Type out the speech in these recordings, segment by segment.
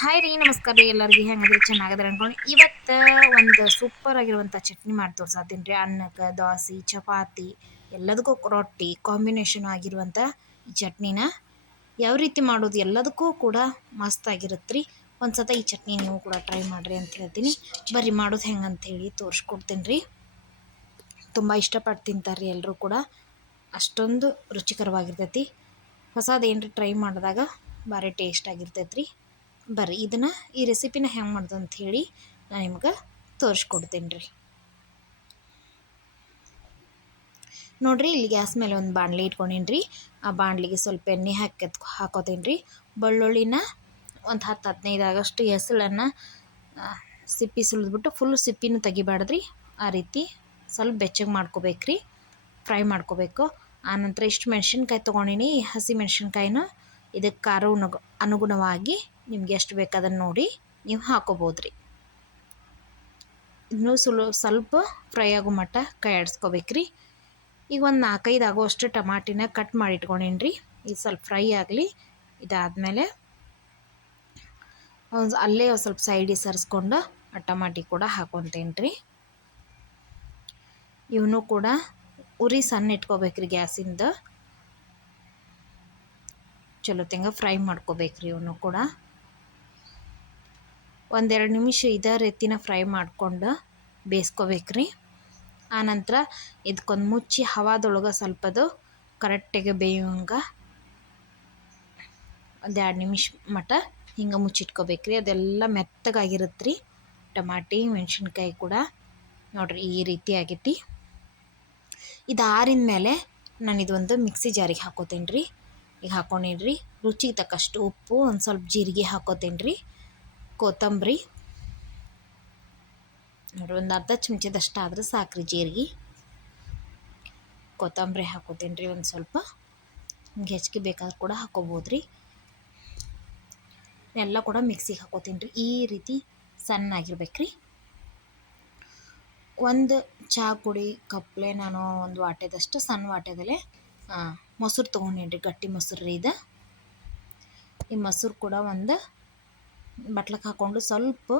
Hi ರೀ, ನಮಸ್ಕಾರ ರೀ ಎಲ್ಲರಿಗೂ. ಹೆಂಗದ್ರಿ? ಚೆನ್ನಾಗದ್ರ ಅನ್ಕೊಂಡು ಇವತ್ತು ಒಂದು ಸೂಪರ್ ಆಗಿರುವಂಥ ಚಟ್ನಿ ಮಾಡಿ ತೋರ್ಸಾತೀನಿ ರೀ. ಅನ್ನಕ್ಕೆ, ದೋಸೆ, ಚಪಾತಿ, ಎಲ್ಲದಕ್ಕೂ ರೊಟ್ಟಿ ಕಾಂಬಿನೇಷನ್ ಆಗಿರುವಂಥ ಈ ಚಟ್ನಿನ. ಯಾವ ರೀತಿ ಮಾಡೋದು ಎಲ್ಲದಕ್ಕೂ ಕೂಡ ಮಸ್ತ್ ಆಗಿರುತ್ತೆ ರೀ. ಒಂದು ಸತ ಈ ಚಟ್ನಿ ನೀವು ಕೂಡ ಟ್ರೈ ಮಾಡಿರಿ ಅಂತ ಹೇಳ್ತೀನಿ. ಬರ್ರಿ, ಮಾಡೋದು ಹೆಂಗೆ ಅಂಥೇಳಿ ತೋರಿಸ್ಕೊಡ್ತೀನಿ ರೀ. ತುಂಬ ಇಷ್ಟಪಟ್ಟು ತಿಂತಾರೆ ರೀ ಎಲ್ಲರೂ ಕೂಡ. ಅಷ್ಟೊಂದು ರುಚಿಕರವಾಗಿರ್ತೈತಿ. ಹೊಸದೇನು ಟ್ರೈ ಮಾಡಿದಾಗ ಭಾರಿ ಟೇಸ್ಟ್ ಆಗಿರ್ತೈತೆ ರೀ ಬರ್ರಿ, ಇದನ್ನು ಈ ರೆಸಿಪಿನ ಹೆಂಗೆ ಮಾಡೋದು ಅಂತ ಹೇಳಿ ನಾನು ನಿಮ್ಗೆ ತೋರಿಸ್ಕೊಡ್ತೀನಿ ರೀ. ನೋಡಿರಿ, ಇಲ್ಲಿ ಗ್ಯಾಸ್ ಮೇಲೆ ಒಂದು ಬಾಣಲಿ ಇಟ್ಕೊಂಡೀನಿ ರೀ. ಆ ಬಾಣಲಿಗೆ ಸ್ವಲ್ಪ ಎಣ್ಣೆ ಹಾಕಿ ಹಾಕೋತೀನಿ ರೀ. ಬೆಳ್ಳುಳ್ಳಿನ ಒಂದು ಹತ್ತು, ಹದಿನೈದು ಆಗಷ್ಟು ಹೆಸಳನ್ನು ಸಿಪ್ಪಿ ಸುಲಿದ್ಬಿಟ್ಟು ಫುಲ್ ಸಿಪ್ಪಿನೂ ತೆಗಿಬಾರ್ದ್ರಿ ಆ ರೀತಿ ಸ್ವಲ್ಪ ಬೆಚ್ಚಗೆ ಮಾಡ್ಕೋಬೇಕ್ರಿ, ಫ್ರೈ ಮಾಡ್ಕೋಬೇಕು. ಆನಂತರ ಇಷ್ಟು ಮೆಣಸಿನ್ಕಾಯಿ ತೊಗೊಂಡಿನಿ ಹಸಿ ಮೆಣಸಿನ್ಕಾಯಿನ ಇದಕ್ಕೆ ಖಾರ ಅನುಗುಣವಾಗಿ ನಿಮ್ಗೆ ಎಷ್ಟು ಬೇಕು ಅದನ್ನು ನೋಡಿ ನೀವು ಹಾಕೋಬೋದು ರೀ ಇನ್ನೂ ಸುಲ ಸ್ವಲ್ಪ ಫ್ರೈ ಆಗೋ ಮಟ್ಟ ಕೈ ಆಡಿಸ್ಕೋಬೇಕು ರೀ ಈಗ ಒಂದು ನಾಲ್ಕೈದು ಆಗೋಷ್ಟು ಟಮಾಟಿನ ಕಟ್ ಮಾಡಿ ಇಟ್ಕೊಂಡೀನಿ ರೀ ಇದು ಸ್ವಲ್ಪ ಫ್ರೈ ಆಗಲಿ, ಇದಾದಮೇಲೆ ಒಂದು ಅಲ್ಲೇ ಸ್ವಲ್ಪ ಸೈಡಿಗೆ ಸರಿಸ್ಕೊಂಡು ಆ ಟಮಾಟಿ ಕೂಡ ಹಾಕೊತೇನೆ ರೀ ಇವನು ಕೂಡ ಉರಿ ಸಣ್ಣ ಇಟ್ಕೋಬೇಕ್ರಿ ಗ್ಯಾಸಿಂದ. ಚಲೋ ತೆಂಗ ಫ್ರೈ ಮಾಡ್ಕೋಬೇಕ್ರಿ ಇವನು ಕೂಡ. ಒಂದೆರಡು ನಿಮಿಷ ಇದೇ ರೀತಿನ ಫ್ರೈ ಮಾಡ್ಕೊಂಡು ಬೇಯಿಸ್ಕೋಬೇಕ್ರಿ ಆನಂತರ ಇದಕ್ಕೊಂದು ಮುಚ್ಚಿ ಹವಾದೊಳಗೆ ಸ್ವಲ್ಪದು ಕರೆಕ್ಟಾಗಿ ಬೇಯುವಂಗೆ ಒಂದು ನಿಮಿಷ ಮಟ ಹಿಂಗೆ ಮುಚ್ಚಿಟ್ಕೋಬೇಕ್ರಿ. ಅದೆಲ್ಲ ಮೆತ್ತಗಾಗಿರುತ್ತೆ ರೀ ಟಮಾಟಿ, ಮೆಣಸಿನ್ಕಾಯಿ ಕೂಡ ನೋಡಿರಿ ಈ ರೀತಿ ಆಗೈತಿ ಇದು ಆರಿದ ಮೇಲೆ ನಾನು ಇದೊಂದು ಮಿಕ್ಸಿ ಜಾರಿಗೆ ಹಾಕೋತೀನಿ ರೀ ಈಗ ರೀ ರುಚಿಗೆ ತಕ್ಕಷ್ಟು ಉಪ್ಪು, ಒಂದು ಸ್ವಲ್ಪ ಜೀರಿಗೆ ಹಾಕೋತೇನೆ ರೀ ಕೊತ್ತಂಬರಿ. ನೋಡಿರಿ, ಒಂದು ಅರ್ಧ ಚಮಚದಷ್ಟು ಆದ್ರೆ ಸಾಕ್ರಿ ಜೀರಿಗೆ. ಕೊತ್ತಂಬರಿ ಹಾಕೋತೇನೆ ರೀ ಒಂದು ಸ್ವಲ್ಪ. ಹಿಂಗೆ ಹೆಚ್ಚಿಗೆ ಬೇಕಾದ್ರೆ ಕೂಡ ಹಾಕೋಬೋದು ರೀ ಎಲ್ಲ ಕೂಡ ಮಿಕ್ಸಿಗೆ ಹಾಕೋತೀನಿ ರೀ ಈ ರೀತಿ ಸಣ್ಣಾಗಿರ್ಬೇಕು ರೀ ಒಂದು ಚಹಾ ಪುಡಿ, ಕಪ್ಲೆ ನಾನು ಒಂದು ವಾಟೆದಷ್ಟು ಸಣ್ಣ ವಾಟೆದಲ್ಲೇ ಮೊಸರು ತೊಗೊಂಡೇನ್ರಿ, ಗಟ್ಟಿ ಮೊಸರು ರೀ ಇದು. ಈ ಮೊಸರು ಕೂಡ ಒಂದು ಬಟ್ಲಕ್ಕೆ ಹಾಕ್ಕೊಂಡು ಸ್ವಲ್ಪ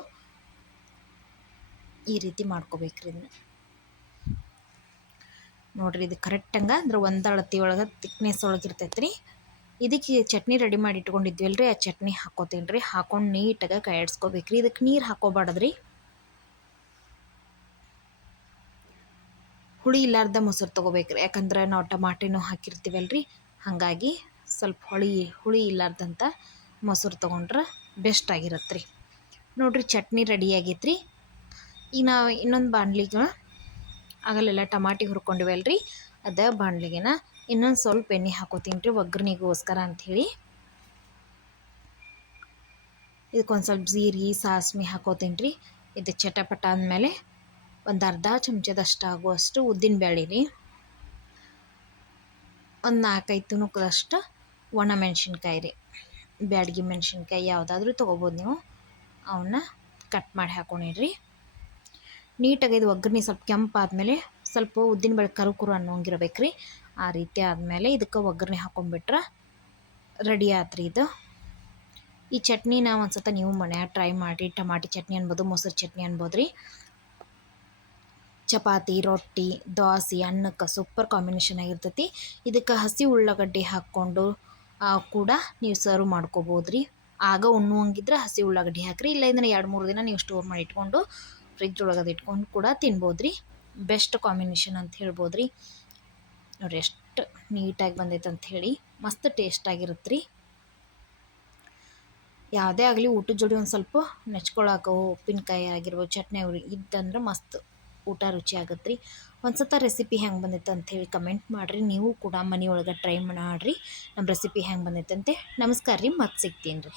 ಈ ರೀತಿ ಮಾಡ್ಕೋಬೇಕ್ರಿ ಇದನ್ನ. ನೋಡಿರಿ ಇದು ಕರೆಕ್ಟಂಗೆ ಅಂದ್ರೆ ಒಂದು ಅಳತಿ ಒಳಗೆ ತಿಕ್ನೆಸ್ ಒಳಗೆ ಇರ್ತೈತೆ ಇದಕ್ಕೆ ಚಟ್ನಿ ರೆಡಿ ಮಾಡಿ ಇಟ್ಕೊಂಡಿದ್ವಿ ಅಲ್ರಿ, ಆ ಚಟ್ನಿ ಹಾಕೋತೀನಿ ರೀ ಹಾಕೊಂಡು ನೀಟಾಗಿ ಕೈಯಾಡಿಸ್ಕೋಬೇಕ್ರಿ. ಇದಕ್ಕೆ ನೀರು ಹಾಕೋಬಾರ್ದ್ರಿ. ಹುಳಿ ಇಲ್ಲಾರ್ದ ಮೊಸರು ತೊಗೋಬೇಕ್ರಿ. ಯಾಕಂದ್ರೆ ನಾವು ಟಮಾಟೆನೂ ರೀ ಹಾಗಾಗಿ ಸ್ವಲ್ಪ ಹುಳಿ ಹುಳಿ ಇಲ್ಲಾರ್ದಂಥ ಮೊಸರು ತೊಗೊಂಡ್ರೆ ಬೆಸ್ಟ್ ಆಗಿರತ್ತೆ ರೀ ನೋಡಿರಿ ಚಟ್ನಿ ರೆಡಿ ಆಗೈತ್ರಿ. ಈಗ ನಾವು ಇನ್ನೊಂದು ಬಾಣಲಿಗೆ ಆಗಲೆಲ್ಲ ಟಮಾಟಿ ಹುರ್ಕೊಂಡಿವಲ್ಲ ರೀ ಅದ ಬಾಣಲಿಗೆನ ಇನ್ನೊಂದು ಸ್ವಲ್ಪ ಎಣ್ಣೆ ಹಾಕೋತೀನಿ ರೀ ಒಗ್ಗರಣೆಗೋಸ್ಕರ ಅಂಥೇಳಿ ಇದಕ್ಕೊಂದು ಸ್ವಲ್ಪ ಜೀರಿಗೆ ಸಾಸ್ಮಿ ಹಾಕೋತೀನಿ ರೀ ಇದು ಚಟಪಟ ಅಂದಮೇಲೆ ಒಂದು ಅರ್ಧ ಚಮಚದಷ್ಟಾಗುವಷ್ಟು ರೀ. ಒಂದು ನಾಲ್ಕೈದು ತುಣುಕದಷ್ಟು ಒಣ ಮೆಣಸಿನ್ಕಾಯಿ ರೀ. ಬ್ಯಾಡಗಿ ಮೆಣಸಿನ್ಕಾಯಿ ಯಾವುದಾದ್ರೂ ತೊಗೋಬೋದು ನೀವು. ಅವನ್ನ ಕಟ್ ಮಾಡಿ ಹಾಕೊಂಡಿಡ್ರಿ. ನೀಟಾಗಿ ಇದು ಒಗ್ಗರಣೆ ಸ್ವಲ್ಪ ಕೆಂಪಾದಮೇಲೆ ಸ್ವಲ್ಪ ಉದ್ದಿನ ಬೇಳೆ ಕರು ಕುರು ಅನ್ನೋಂಗಿರ್ಬೇಕು ರೀ. ಆ ರೀತಿ ಆದಮೇಲೆ ಇದಕ್ಕೆ ಒಗ್ಗರಣೆ ಹಾಕೊಂಡ್ಬಿಟ್ರೆ ರೆಡಿ ಆತ್ರಿ ಇದು. ಈ ಚಟ್ನಿನ ಒಂದು ಸತ ನೀವು ಮನ್ಯಾಗ ಟ್ರೈ ಮಾಡಿ ಟಮಾಟಿ ಚಟ್ನಿ ಅನ್ಬೋದು, ಮೊಸರು ಚಟ್ನಿ ಅನ್ಬೋದು ರೀ. ಚಪಾತಿ, ರೊಟ್ಟಿ, ದೋಸೆ, ಅನ್ನಕ್ಕೆ ಸೂಪರ್ ಕಾಂಬಿನೇಷನ್ ಆಗಿರ್ತೈತಿ. ಇದಕ್ಕೆ ಹಸಿ ಉಳ್ಳಾಗಡ್ಡಿ ಹಾಕ್ಕೊಂಡು ಕೂಡ ನೀವು ಸರ್ವ್ ಮಾಡ್ಕೋಬೋದು ರೀ ಆಗ ಉಣ್ಣುವಂಗಿದ್ರೆ ಹಸಿ ಉಳ್ಳಾಗಡ್ಡಿ ಹಾಕಿರಿ. ಇಲ್ಲ ಇದ್ರೆ ಎರಡು, ಮೂರು ದಿನ ನೀವು ಸ್ಟೋರ್ ಮಾಡಿ ಇಟ್ಕೊಂಡು ಫ್ರಿಜ್ ಒಳಗೆ ಅದು ಇಟ್ಕೊಂಡು ಕೂಡ ತಿನ್ಬೋದು ರೀ ಬೆಸ್ಟ್ ಕಾಂಬಿನೇಷನ್ ಅಂತ ಹೇಳ್ಬೋದು ರೀ ನೋಡಿರಿ ಎಷ್ಟು ನೀಟಾಗಿ ಬಂದೈತೆ ಅಂತ ಹೇಳಿ. ಮಸ್ತ್ ಟೇಸ್ಟ್ ಆಗಿರುತ್ತೆ ರೀ ಯಾವುದೇ ಆಗಲಿ ಊಟದ ಜೋಡಿ ಒಂದು ಸ್ವಲ್ಪ ನೆಚ್ಕೊಳಕ್ಕೆ ಉಪ್ಪಿನಕಾಯಿ ಆಗಿರ್ಬೋದು, ಚಟ್ನಿ ಇದ್ದಂದ್ರೆ ಮಸ್ತ್. ಊಟ ರುಚಿ ಆಗತ್ತೆ ರೀ ಒಂದು ಸತ ರೆಸಿಪಿ ಹೆಂಗೆ ಬಂದೈತೆ ಅಂಥೇಳಿ ಕಮೆಂಟ್ ಮಾಡಿರಿ. ನೀವು ಕೂಡ ಮನೆಯೊಳಗೆ ಟ್ರೈ ಮಾಡಿರಿ ನಮ್ಮ ರೆಸಿಪಿ ಹೆಂಗೆ ಬಂದೈತೆ ನಮಸ್ಕಾರ ರೀ ಮತ್ತೆ ಸಿಗ್ತೀನಿ ರೀ.